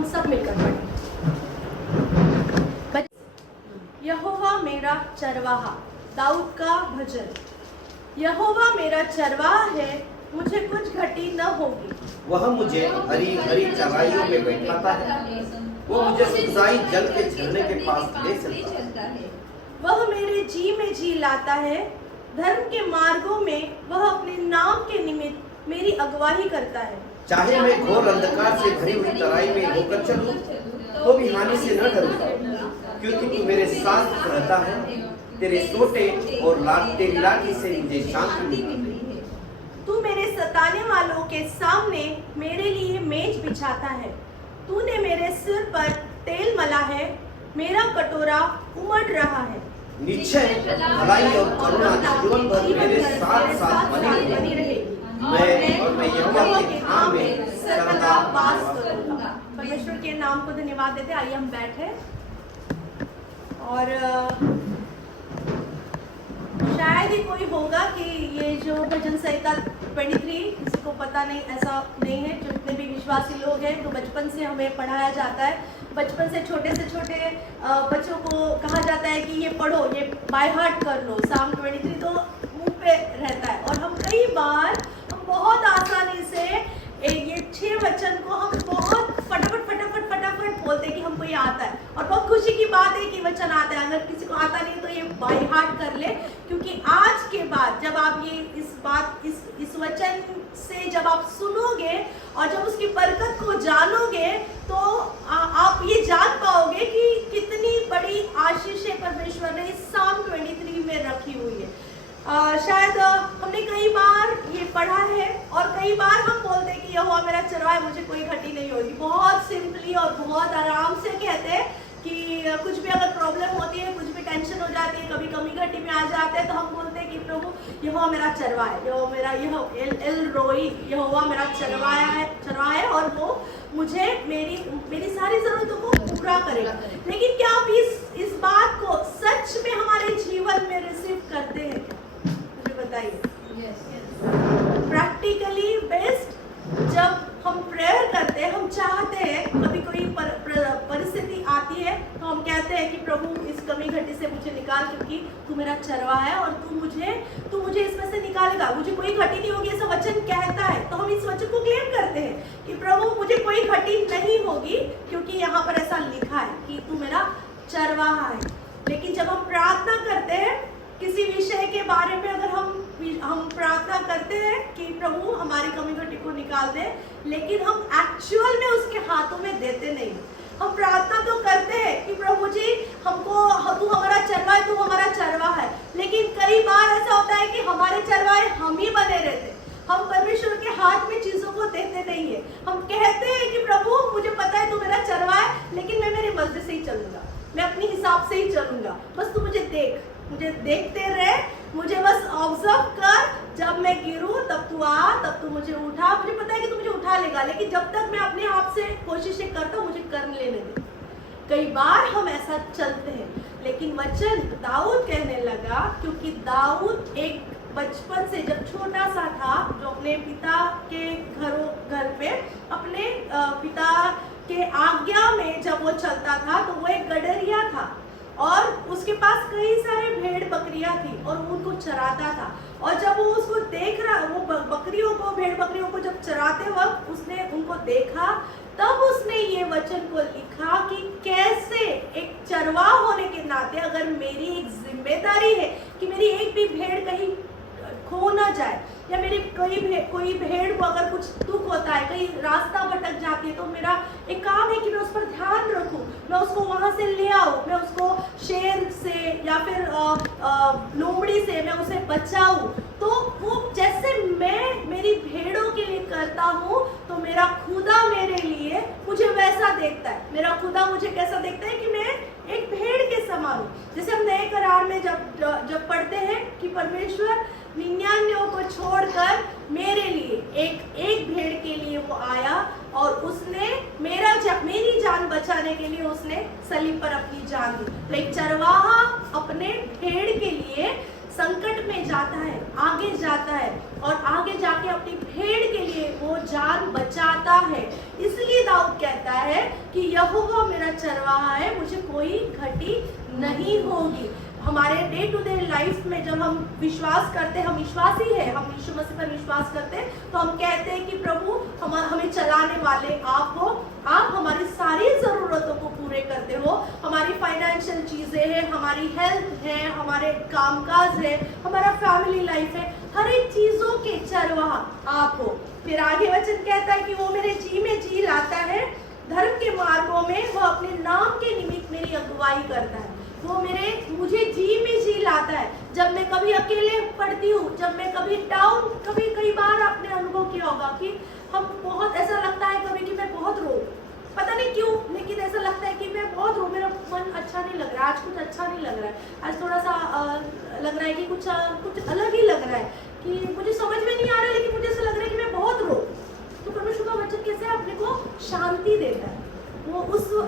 हम सब मिलकर पढ़ें। यहोवा मेरा चरवाहा, दाऊद का भजन। यहोवा मेरा चरवाहा है, मुझे कुछ घटी न होगी। वह मुझे हरी हरी चराइयों में बैठाता है, वो मुझे सुखदाई जल के झरने के पास ले चलता है। वह मेरे जी में जी लाता है, धर्म के मार्गों में वह अपने नाम के निमित्त मेरी अगुवाई करता है। चाहे मैं घोर अंधकार से भरी हुई तराई में होकर चलूं, तो भी हानि से न डरूंगा, क्योंकि तू मेरे साथ रहता है। तेरे सोटे और तेरी लाठी से मुझे शांति मिलती है। तू मेरे सताने वालों के सामने मेरे लिए मेज बिछाता है। तूने मेरे सिर पर तेल मला है, मेरा कटोरा उमड़ रहा है। निश्चय भलाई और करुणा जीवन भर मेरे साथ साथ बनी रहेगी। मैं यहोवा के नाम में सर्वदा वास करूंगा। परमेश्वर के नाम को धन्यवाद देते। आइए हम बैठे। और शायद ही कोई होगा कि ये जो भजन संहिता 23 किसी को पता नहीं, ऐसा नहीं है। जितने भी विश्वासी लोग हैं तो बचपन से हमें पढ़ाया जाता है। बचपन से छोटे बच्चों को कहा जाता है कि ये पढ़ो, ये बाय हार्ट कर लो। साम 23 तो मुंह पे रहता है और हम कई बार बहुत आसानी से ये 6 वचन को हम बहुत फटाफट बोलते हैं कि हमको ये आता है। और बहुत खुशी की बात है कि वचन आता है। अगर किसी को आता नहीं तो ये बाय हार्ट कर ले, क्योंकि आज के बाद जब आप ये इस वचन से जब आप सुनोगे और जब उसकी बरकत को जानोगे तो आप ये जान पाओगे कि कितनी बड़ी आशीषें परमेश्वर ने इस साम 23 में रखी हुई है। शायद हमने कई बार ये पढ़ा है और कई बार हम बोलते हैं कि यहोवा मेरा चरवाहा है, मुझे कोई घटी नहीं होगी। बहुत सिंपली और बहुत आराम से कहते हैं कि कुछ भी अगर प्रॉब्लम होती है, कुछ भी टेंशन हो जाती है, कभी कमी घटी में आ जाते हैं, तो हम बोलते हैं कि प्रभु यहोवा मेरा चरवाहा है, यहोवा मेरा चरवाहा है और वो मुझे मेरी सारी जरूरतों को पूरा करेगा। लेकिन क्या आप इस बात को सच में हमारे जीवन में रिसीव करते हैं? मुझे बताइए। प्रैक्टिकली बेस्ट जब हम प्रेयर करते हैं, हम चाहते हैं, कभी कोई परिस्थिति आती है तो हम कहते हैं कि प्रभु इस कमी घटी से मुझे निकाल, क्योंकि तू मेरा चरवाहा है और तू मुझे इसमें से निकालेगा, मुझे कोई घटी नहीं होगी, ऐसा वचन कहता है। तो हम इस वचन को क्लेम करते हैं कि प्रभु मुझे कोई घटी नहीं होगी, क्योंकि यहाँ पर ऐसा लिखा है कि तू मेरा चरवाहा है। लेकिन जब हम प्रार्थना करते हैं किसी विषय के बारे में, अगर हम प्रार्थना करते हैं कि प्रभु हमारी कमी घटी को निकाल दे, लेकिन हम एक्चुअल में उसके हाथों में देते नहीं। हम प्रार्थना तो करते हैं कि प्रभु जी तू हमारा चरवाहा है, तू हमारा चरवाहा है, लेकिन कई बार ऐसा होता है कि हमारे चरवाहे हम ही बने रहते। हम परमेश्वर के हाथ में चीजों को देते नहीं है। हम कहते हैं कि प्रभु मुझे पता है तू मेरा चरवाहा है, लेकिन मैं मेरी मर्जी से ही चलूंगा, मैं अपने हिसाब से ही चलूंगा, बस तू मुझे देखते रहे, मुझे बस ऑब्जर्व कर, जब मैं गिरूं तब तू आ, तब तू मुझे उठा, मुझे पता है कि तू मुझे उठा लेगा, लेकिन जब तक मैं अपने आप से कोशिशें करता हूँ मुझे कर लेने दे। कई बार हम ऐसा चलते हैं, लेकिन वचन दाऊद कहने लगा, क्योंकि दाऊद एक बचपन से जब छोटा सा था, जो अपने पिता के घर पे अपने पिता के आज्ञा में जब वो चलता था तो वो एक गडरिया था और उसके पास कई सारे भेड़ बकरियां थी और उनको चराता था। और जब वो उसको देख रहा, वो भेड़ बकरियों को जब चराते वक्त उसने उनको देखा, तब उसने ये वचन को लिखा कि कैसे एक चरवाहा होने के नाते अगर मेरी एक जिम्मेदारी है कि मेरी एक भी भेड़ कहीं खो ना जाए, या मेरी कोई भेड़ को अगर कुछ दुख होता है, कहीं रास्ता भटक जाती है, तो मेरा एक काम है कि मैं उस पर ध्यान रखूं, मैं उसको वहां से ले आऊं, मैं उसको शेर से या फिर लोमड़ी से मैं उसे बचाऊं। तो वो जैसे मैं मेरी भेड़ों के लिए करता हूँ, तो मेरा खुदा मेरे लिए मुझे वैसा देखता है। मेरा खुदा मुझे कैसा देखता है कि मैं एक भेड़ के समान हूँ। जैसे हम नए करार में जब पढ़ते हैं कि परमेश्वर 99 को छोड़कर मेरे लिए एक भेड़ के लिए वो आया और उसने मेरी जान बचाने के लिए उसने सलीब पर अपनी जान दी। तो एक चरवाहा अपने भेड़ के लिए संकट में जाता है, आगे जाता है और आगे जाके अपनी भेड़ के लिए वो जान बचाता है। इसलिए दाऊद कहता है कि यहोवा मेरा चरवाहा है, मुझे कोई घटी नहीं होगी। हमारे डे टू डे लाइफ में जब हम विश्वास करते हैं, हम विश्वासी है, हम यीशु मसीह पर विश्वास करते हैं, तो हम कहते हैं कि प्रभु हमें चलाने वाले आप हो, आप हमारी सारी ज़रूरतों को पूरे करते हो। हमारी फाइनेंशियल चीज़ें हैं, हमारी हेल्थ है, हमारे कामकाज है, हमारा फैमिली लाइफ है, हर एक चीज़ों के चरवाहा आप हो। फिर आगे वचन कहता है कि वो मेरे जी में जी लाता है, धर्म के मार्गों में वो अपने नाम के निमित्त मेरी अगुवाई करता है। वो मुझे जी में जी लाता है। जब मैं कभी अकेले पढ़ती हूँ, जब मैं कभी डाउन, कई बार आपने अनुभव किया होगा कि हम बहुत, ऐसा लगता है कभी कि मैं बहुत रो, पता नहीं क्यों, लेकिन ऐसा लगता है कि मैं बहुत रो, मेरा मन अच्छा नहीं लग रहा है, आज कुछ अच्छा नहीं लग रहा है, आज थोड़ा सा लग रहा है कि कुछ अलग ही लग रहा है, कि मुझे समझ में नहीं आ रहा है, लेकिन मुझे ऐसा लग रहा है कि मैं बहुत रो। तो परमेश्वर का वचन कैसे अपने को शांति देता है। वो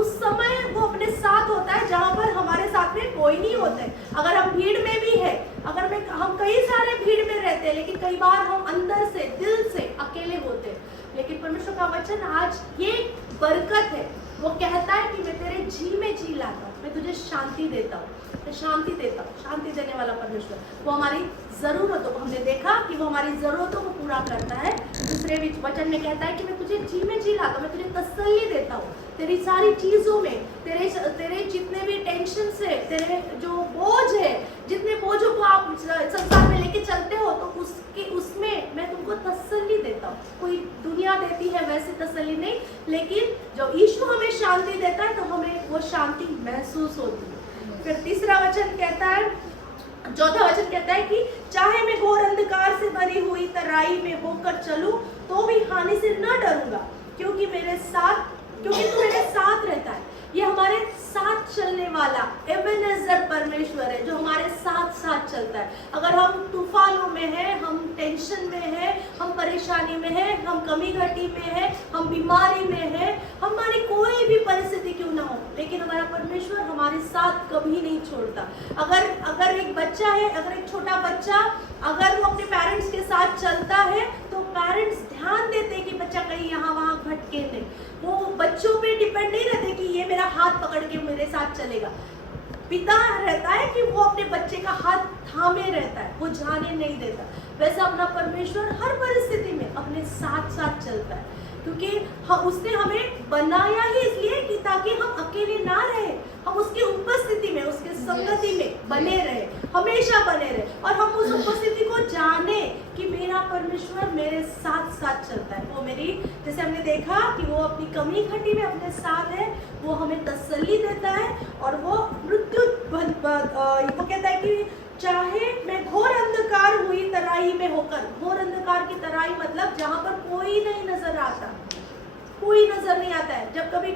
उस समय वो अपने साथ होता है जहाँ पर हमारे साथ में कोई नहीं होता है। अगर हम भीड़ में भी है, अगर हम कई सारे भीड़ में रहते हैं, लेकिन कई बार हम अंदर से, दिल से अकेले होते हैं। लेकिन परमेश्वर का वचन आज ये बरकत है, वो कहता है कि मैं तेरे जी में जी लाता हूँ, मैं तुझे शांति देता हूँ, मैं शांति देता हूँ। शांति देने वाला परमेश्वर, वो हमारी ज़रूरतों को, हमने देखा कि वो हमारी ज़रूरतों को पूरा करता है। दूसरे वचन में कहता है कि मैं तुझे जी में जी लाता हूँ, मैं तुझे तसल्ली देता हूँ तेरी सारी चीज़ों में, तेरे जितने भी टेंशन है, तेरे जो बोझ है, जितने बोझों को आप संसार में लेके चलते हो, तो उसमें मैं तुमको तसल्ली देता हूँ। कोई दुनिया देती है वैसी तसल्ली नहीं, लेकिन जो यीशु हमें शांति देता है, तो हमें वो शांति महसूस होती है। फिर तीसरा वचन कहता है, चौथा वचन कहता है कि चाहे मैं घोर अंधकार से भरी हुई तराई में होकर चलूं, तो भी हानि से न डरूंगा, क्योंकि तू मेरे साथ रहता है। ये हमारे साथ चलने वाला एबेनेज़र परमेश्वर है, जो हमारे साथ साथ चलता है। अगर हम तूफानों में हैं, हम टेंशन में हैं, हम परेशानी में हैं, हम कमी घटी में हैं, हम बीमारी में हैं, हमारी कोई भी परिस्थिति क्यों ना हो, लेकिन हमारा परमेश्वर हमारे साथ कभी नहीं छोड़ता। अगर एक बच्चा है, अगर एक छोटा बच्चा अगर वो अपने पेरेंट्स के साथ चलता है, तो पेरेंट्स ध्यान देते हैं कि बच्चा कहीं यहाँ वहाँ भटके नहीं। वो बच्चों पे डिपेंड नहीं रहते कि ये मेरा हाथ पकड़ के मेरे साथ चलेगा। पिता रहता है कि वो अपने बच्चे का हाथ थामे रहता है, वो जाने नहीं देता। वैसा अपना परमेश्वर हर परिस्थिति में अपने साथ साथ चलता है, क्योंकि उसने हमें बनाया ही इसलिए कि ताकि हम अकेले ना रहे, हम उसकी उपस्थिति में, उसके संगति में बने रहे, हमेशा बने रहे, और हम उस उपस्थिति को जाने कि मेरा परमेश्वर मेरे साथ साथ चलता है। वो मेरी, जैसे हमने देखा कि वो अपनी कमी घटी में अपने साथ है, वो हमें तसल्ली देता है, और वो वो कहता है कि चाहे मैं घोर अंधकार हुई तराई में होकर, घोर अंधकार की तराई मतलब जहाँ पर कोई नहीं नजर आता, कोई नजर नहीं आता है। जब कभी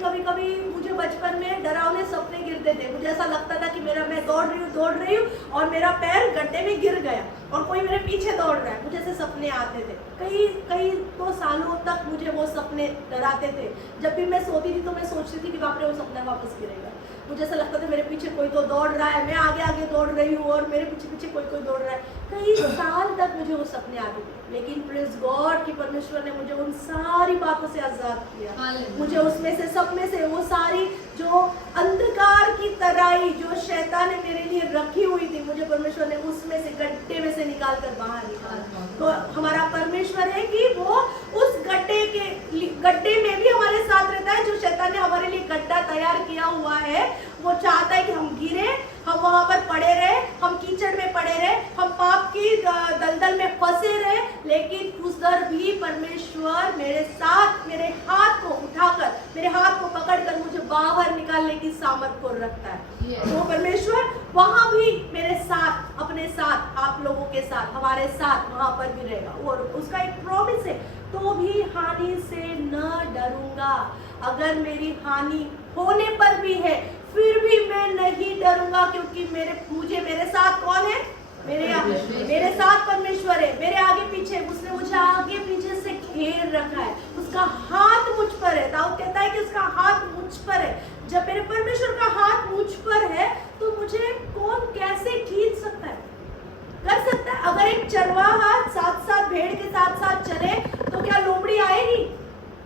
मुझे बचपन में डरावने सपने गिरते थे, मुझे ऐसा लगता था कि मैं दौड़ रही हूँ और मेरा पैर गड्ढे में गिर गया और कोई मेरे पीछे दौड़ रहा है। मुझे ऐसे सपने आते थे, कई तो सालों तक मुझे वो सपने डराते थे। जब भी मैं सोती थी तो मैं सोचती थी कि बाप रे वो सपना वापस गिरेगा। मुझे ऐसा लगता था मेरे पीछे कोई तो दौड़ रहा है, मैं आगे दौड़ रही हूँ और मेरे पीछे कोई दौड़ रहा है। कई साल तक मुझे वो सपने आते थे, लेकिन प्रेज़ गॉड कि परमेश्वर ने मुझे उन सारी बातों से आजाद किया। मुझे उसमें से, सब में से, वो सारी जो अंधकार की तराई जो शैतान ने मेरे लिए रखी हुई थी, मुझे परमेश्वर ने उसमें से, गड्ढे में से निकाल कर बाहर निकाला। तो हमारा परमेश्वर है कि वो उस गड्ढे में भी हमारे साथ रहता है। जो शैतान ने हमारे लिए गड्ढा तैयार किया हुआ है, वो चाहता है कि हम गिरे, हम वहां पर पड़े रहे, हम कीचड़ में पड़े रहे, हम पाप की दलदल में फंसे रहे, लेकिन उधर भी परमेश्वर मेरे साथ, मेरे हाथ को उठाकर, मेरे हाथ को पकड़कर मुझे बाहर निकालने की सामर्थ को रखता है। वो परमेश्वर वहां भी मेरे साथ, अपने साथ, आप लोगों के साथ, हमारे साथ वहां पर भी रहेगा, और उसका एक प्रॉमिस है, तो भी हानि से न डरूंगा। अगर मेरी हानि होने पर भी है, फिर भी मैं नहीं डरूंगा, क्योंकि मेरे साथ कौन है? मेरे साथ परमेश्वर है, मेरे आगे पीछे, उसने मुझे आगे पीछे से घेर रखा है, उसका हाथ मुझ पर है। दाऊद कहता है कि उसका हाथ मुझ पर है। जब मेरे परमेश्वर का हाथ मुझ पर है, तो मुझे कौन कैसे खींच सकता है? कर सकता है? अगर एक चरवाहा साथ भेड़ के साथ चले, तो क्या लोमड़ी आएगी?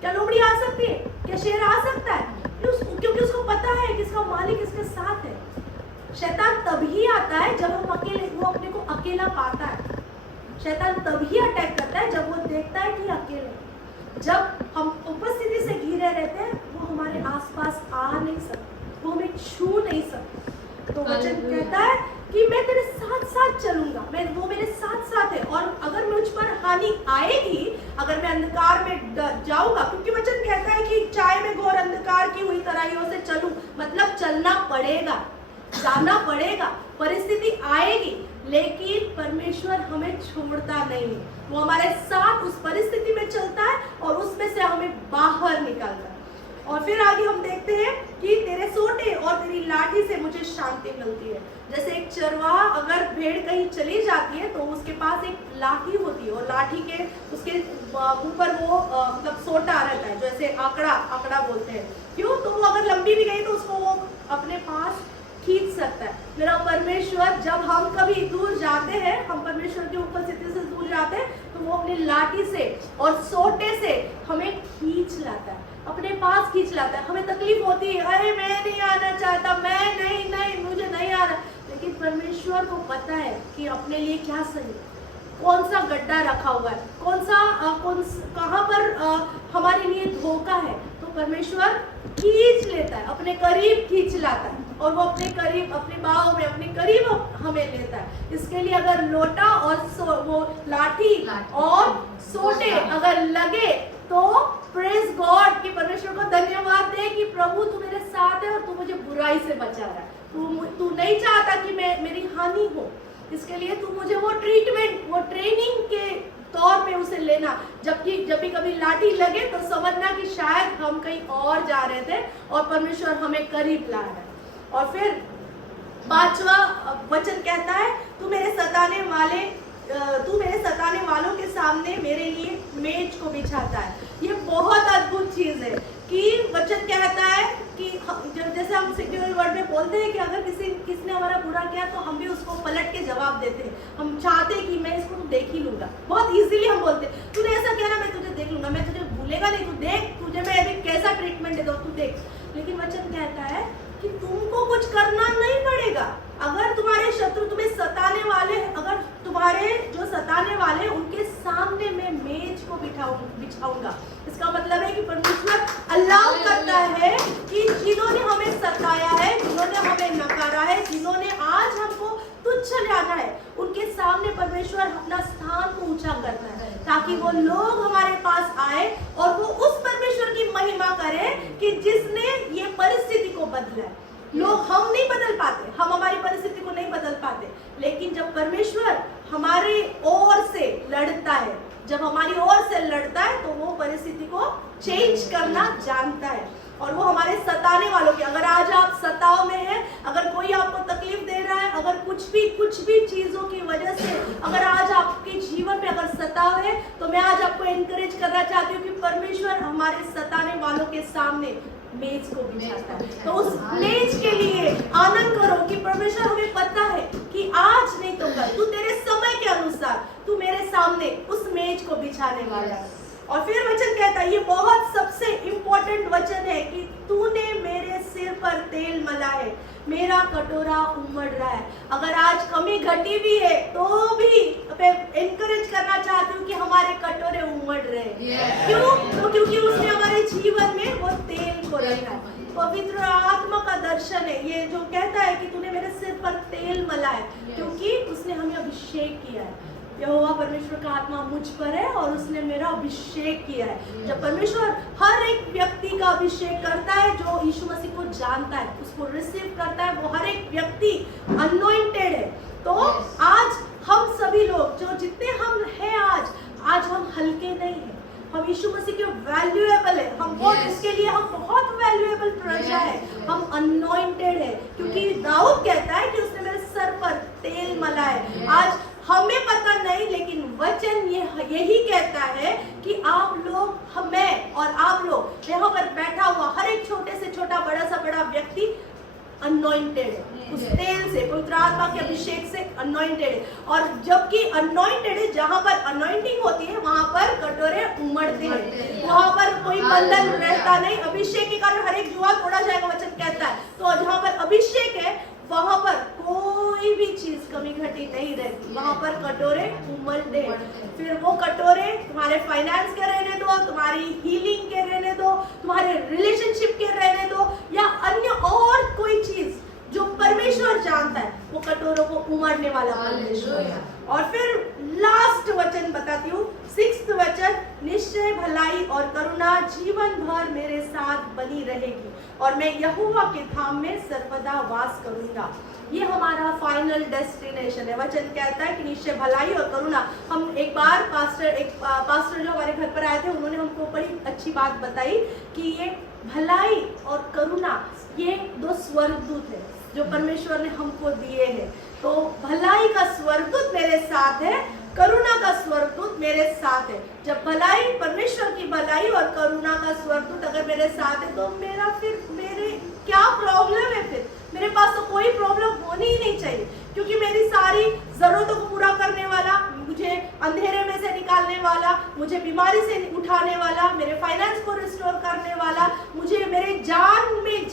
क्या लोमड़ी आ सकती है? क्या शेर आ सकता है? साथ है। शैतान तभी आता है जब हम अकेले, वो अपने को अकेला पाता है। शैतान तभी अटैक करता है जब वो देखता है कि अकेले। जब हम उपस्थिति से घिरे रहते हैं, वो हमारे आसपास आ नहीं सकते, वो हमें छू नहीं सकते। तो वचन कहता है कि मैं तेरे साथ साथ चलूंगा, वो मेरे साथ साथ है। और अगर मुझ पर हानि आएगी, अगर मैं अंधकार में जाऊंगा, क्योंकि वचन कहता है कि चाहे मैं घोर अंधकार की हुई तराइयों से चलूं, मतलब चलना पड़ेगा, जाना पड़ेगा, परिस्थिति आएगी, लेकिन परमेश्वर हमें छोड़ता नहीं है। वो हमारे साथ उस परिस्थिति में चलता है और उसमें से हमें बाहर निकालता है। और फिर आगे हम देखते हैं कि तेरे सोटे और तेरी लाठी से मुझे शांति मिलती है। जैसे एक चरवाहा, अगर भेड़ कहीं चली जाती है तो उसके पास एक लाठी होती है, और लाठी के उसके ऊपर वो मतलब सोटा रहता है, जैसे आंकड़ा बोलते हैं। क्यों? तो वो अगर लंबी भी गई तो उसको वो अपने पास खींच सकता है। मेरा परमेश्वर, जब हम कभी दूर जाते हैं, हम परमेश्वर की उपस्थिति से दूर जाते हैं, तो वो अपनी लाठी से और सोटे से हमें खींच लाता है, अपने पास खींच लाता है। हमें तकलीफ होती है, अरे मैं नहीं आना चाहता, मैं नहीं मुझे नहीं आना, लेकिन परमेश्वर को पता है कि अपने लिए क्या सही, कौन सा गड्ढा रखा हुआ है, कहाँ पर हमारे लिए धोखा है। तो परमेश्वर खींच लेता है, अपने करीब खींच लाता है, और वो अपने करीब, अपने बाहों में अपने करीब हमें लेता है। इसके लिए अगर लोटा और वो लाठी और सोटे अगर लगे तो प्रेज गॉड, कि परमेश्वर को धन्यवाद दे कि प्रभु तू मेरे साथ है और तू मुझे बुराई से बचा रहा है। तू नहीं चाहता कि मेरी हानि हो, इसके लिए तू मुझे वो ट्रीटमेंट, वो ट्रेनिंग के तौर पे उसे लेना। जब भी कभी लाठी लगे तो समझना कि शायद हम कहीं और जा रहे थे और परमेश्वर हमें करीब ला रहा है। और फिर 5वां वचन कहता है, तू मेरे सताने वालों के सामने मेरे लिए मेज को बिछाता है। ये बहुत अद्भुत चीज है कि वचन कहता है कि जैसे हम सिक्योर वर्ड में बोलते हैं कि अगर किसने हमारा बुरा किया तो हम भी उसको पलट के जवाब देते हैं। हम चाहते हैं कि मैं इसको तो देख ही लूंगा, बहुत इजीली हम बोलते हैं, तूने ऐसा किया ना, मैं तुझे देख लूंगा, मैं तुझे भूलेगा नहीं, तू देख, तुझे मैं अभी कैसा ट्रीटमेंट देता हूँ, तू देख। लेकिन वचन कहता है कि तुमको कुछ करना नहीं पड़ेगा। अगर तुम्हारे शत्रु तुम्हें सताने वाले, अगर तुम्हारे जो सताने वाले, उनके सामने मैं मेज को बिछाऊंगा। इसका मतलब है कि परमेश्वर अलाउ करता है कि जिन्होंने हमें सताया है, जिन्होंने हमें नकारा है, जिन्होंने आज हमको तुच्छ जाना है, उनके सामने परमेश्वर अपना स्थान को ऊंचा करता है, ताकि वो लोग हमारे पास आए और वो उस परमेश्वर की महिमा करें कि जिसने ये परिस्थिति को बदला है। लोग, हम नहीं बदल पाते, हम हमारी परिस्थिति को नहीं बदल पाते, लेकिन जब परमेश्वर हमारी ओर से लड़ता है, जब हमारी ओर से लड़ता है, तो वो परिस्थिति को चेंज करना जानता है। और वो हमारे सताने वालों के, अगर आज आप सताव में हैं, अगर कोई आपको तकलीफ दे रहा है, अगर कुछ भी चीजों की वजह से अगर आज आपके जीवन में अगर सताव है, तो मैं आज आपको एनकरेज करना चाहती हूँ कि परमेश्वर हमारे सताने वालों के सामने मेज को बिछाता है। तो उस मेज के लिए आनंद करो कि परमेश्वर हमें पता है कि आज नहीं तो कल, तू तेरे समय के अनुसार तू मेरे सामने उस मेज को बिछाने वाला है। और फिर वचन कहता है, ये बहुत सबसे इंपॉर्टेंट वचन है कि तूने मेरे सिर पर तेल मला है, मेरा कटोरा उमड़ रहा है। अगर आज कमी घटी भी है तो भी एनकरेज करना चाहती हूँ कि हमारे कटोरे उमड़ रहे हैं। क्यों? तो क्योंकि उसने हमारे जीवन में वो तेल को रखा है। पवित्र आत्मा का दर्शन है ये जो कहता है कि तूने मेरे सिर पर तेल मला है, क्योंकि उसने हमें अभिषेक किया है। यहोवा परमेश्वर का आत्मा मुझ पर है और उसने मेरा अभिषेक किया है। जब परमेश्वर हर एक व्यक्ति का अभिषेक करता है, जो यीशु मसीह को जानता है, उसको रिसीव करता है, वो हर एक व्यक्ति अनॉइंटेड है। तो आज हम सभी लोग जो जितने हम हैं, आज हम हल्के नहीं हैं, हम यीशु मसीह के वैल्यूएबल है। हम बहुत इसके लिए हम बहुत वैल्यूएबल प्रजा है, हम अनॉइंटेड है, क्योंकि दाऊद कहता है कि उसने मेरे सर पर तेल मला है। आज हमें पता नहीं, लेकिन वचन यही कहता है कि आप लोग, मैं और आप लोग, यहाँ पर बैठा हुआ हर एक छोटे से छोटा, बड़ा सा बड़ा व्यक्ति अनॉइंटेड है उस तेल से, पवित्र आत्मा के अभिषेक से अनॉइंटेड है। और जबकि अनॉइंटेड है, जहाँ पर अनॉइंटिंग होती है वहां पर कटोरे उमड़ते हैं, वहां पर कोई बंधन रहता नहीं। अभिषेक के कारण हर एक जुआ तोड़ा जाएगा, वचन कहता है। तो जहाँ पर अभिषेक है पर कटोरे उमल दे। फिर वो कटोरे तुम्हारे फाइनेंस के रहने दो, तुम्हारी हीलिंग के रहने दो, तुम्हारे रिलेशनशिप के रहने दो, या अन्य और कोई चीज जो परमेश्वर जानता है, वो कटोरों को उमड़ने वाला परमेश्वर है। और फिर लास्ट वचन बताती हूँ, 6th वचन, निश्चय भलाई और करुणा जीवन भर मेरे साथ बनी रहेगी और मैं यहोवा के धाम में सर्वदा वास करूंगा। ये हमारा फाइनल डेस्टिनेशन है। वचन कहता है कि निश्चय भलाई और करुणा। हम एक बार पास्टर जो हमारे घर पर आए थे, उन्होंने हमको बड़ी अच्छी बात बताई कि ये भलाई और करुणा ये 2 स्वर्गदूत है जो परमेश्वर ने हमको दिए हैं। तो भलाई का स्वर्गदूत मेरे साथ है, करुणा का स्वर्गदूत मेरे साथ है। जब भलाई, परमेश्वर की भलाई और करुणा का स्वर्गदूत अगर मेरे साथ है, तो मेरे क्या प्रॉब्लम है? फिर मेरे पास तो कोई प्रॉब्लम होनी ही नहीं चाहिए, क्योंकि मेरी सारी जरूरतों को पूरा करने वाला, मुझे अंधेरे में से निकालने वाला, मुझे बीमारी से उठाने वाला, मेरे फाइनेंस को रिस्टोर करने वाला, मुझे मेरे जान में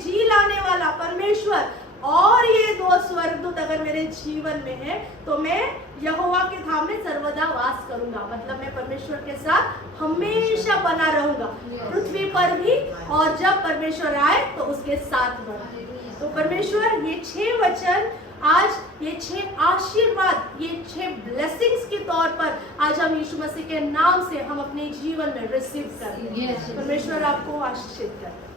जी लाने वाला परमेश्वर, और ये 2 स्वर्गदूत अगर मेरे जीवन में है, तो मैं यहोवा के धाम में सर्वदा वास करूंगा। मतलब मैं परमेश्वर के साथ हमेशा बना रहूंगा, पृथ्वी पर भी, और जब परमेश्वर आए तो उसके साथ बना। तो परमेश्वर ये 6 वचन, आज ये 6 आशीर्वाद, ये 6 ब्लेसिंग्स के तौर पर आज हम यीशु मसीह के नाम से हम अपने जीवन में रिसीव करें। परमेश्वर आपको आशीषित करे।